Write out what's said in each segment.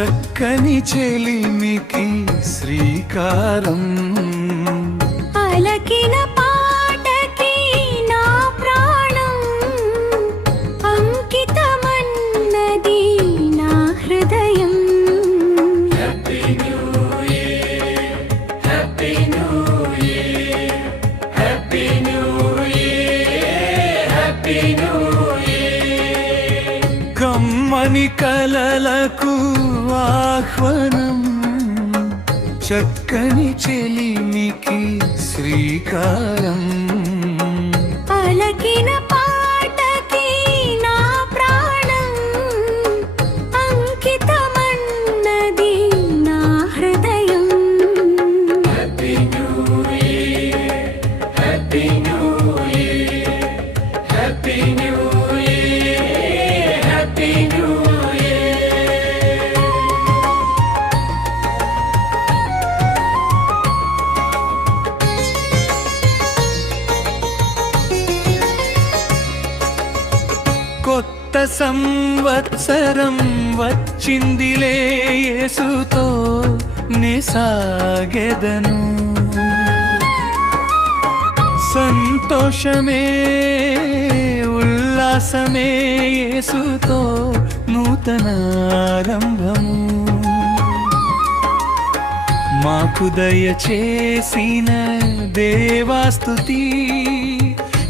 చక్కని చెలిమికి శ్రీకారం పలకిన పాటకి నా ప్రాణం అంకితమన్నది నా హృదయం. Happy new year happy new year happy new year happy new year. కమ్మని కలలకు ఆహ్వానం చక్కని చెలిమికి శ్రీకారం పలకిన పాటకి నా ప్రాణం అంకితమన్నది నా హృదయం. Happy new year happy new year happy new year happy new కొత్త సంవత్సరం వచ్చిందిలే యేసుతో నే సాగెదను. సంతోషమే ఉల్లాసమే యేసుతో నూతనారంభము. మాకు దయచేసిన దేవాస్తుతి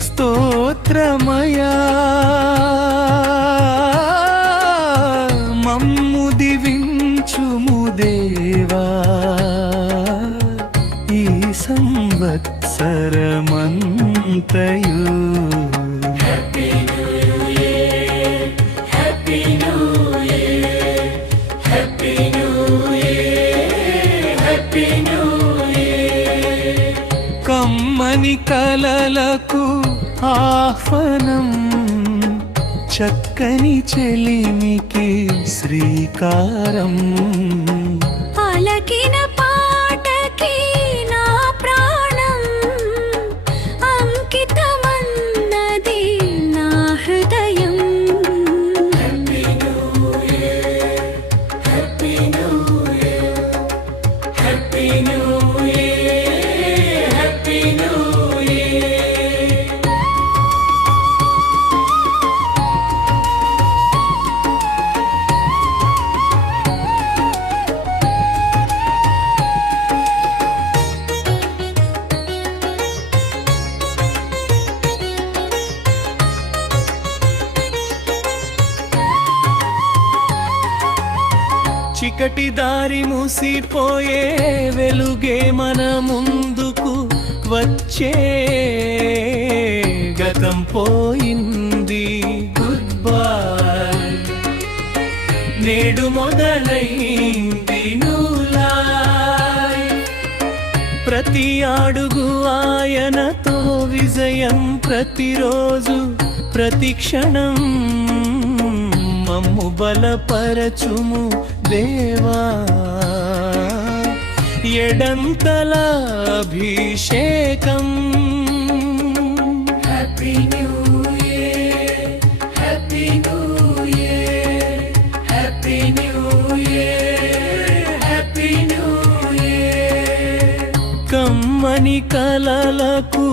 స్తోత్రమయా. మమ్ము దివించుము దేవా ఈ సంవత్సరమంతయు. Happy new year happy new year happy new year happy new year. కమ్మని కలలకు ఆహ్వానం చక్కని చెలిమికి శ్రీకారం పలకిన పాటకి నా ప్రాణం అంకితమన్నది నా హృదయం. Happy new year happy new year happy new year happy new year. చీకటి దారి మూసిపోయే వెలుగే మన ముందుకు వచ్చే. గతం పోయింది గుడ్ బై నేడు మొదలైంది న్యూ లైఫ్. ప్రతి అడుగు ఆయనతో విజయం ప్రతిరోజు ప్రతి క్షణం. మమ్ము బలపరచుము దేవా ఎడంతల అభిషేకం. Happy new year happy new year happy new year happy new year. కమ్మని కలలకు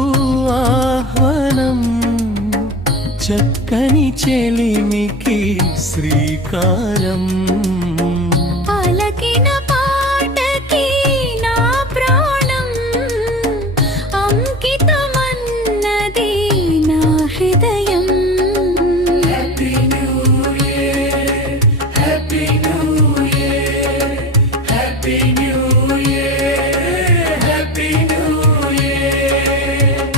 ఆహ్వానం చక్కని చెలిమికి శ్రీకారం పలకిన పాటకి నా ప్రాణం అంకితమన్నది నా హృదయం. Happy new year happy new year happy new year happy new year.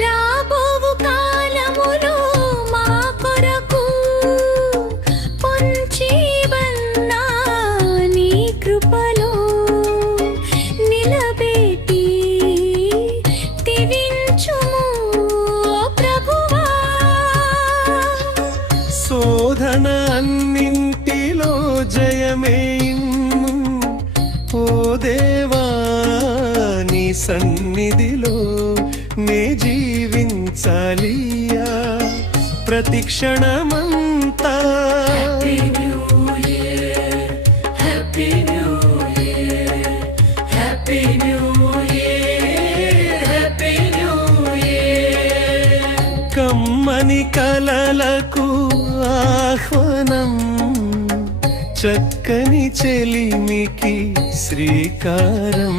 రాబోవు కాలములో మా కొరకు పొంచివన్న నీ కృపలో నిలబెట్టి దీవించుము ప్రభువా. శోధన అన్నింటి సృష్టిలో జయమే ఇమ్ము. ఓ దేవా నీ సన్నిధిలో నే జీవించాలియా ప్రతి క్షణమంతా. Happy New Year, Happy New Year, Happy New Year, Happy New Year. కమ్మని కలలకు ఆహ్వానం, చక్కని చెలిమికి శ్రీకారం.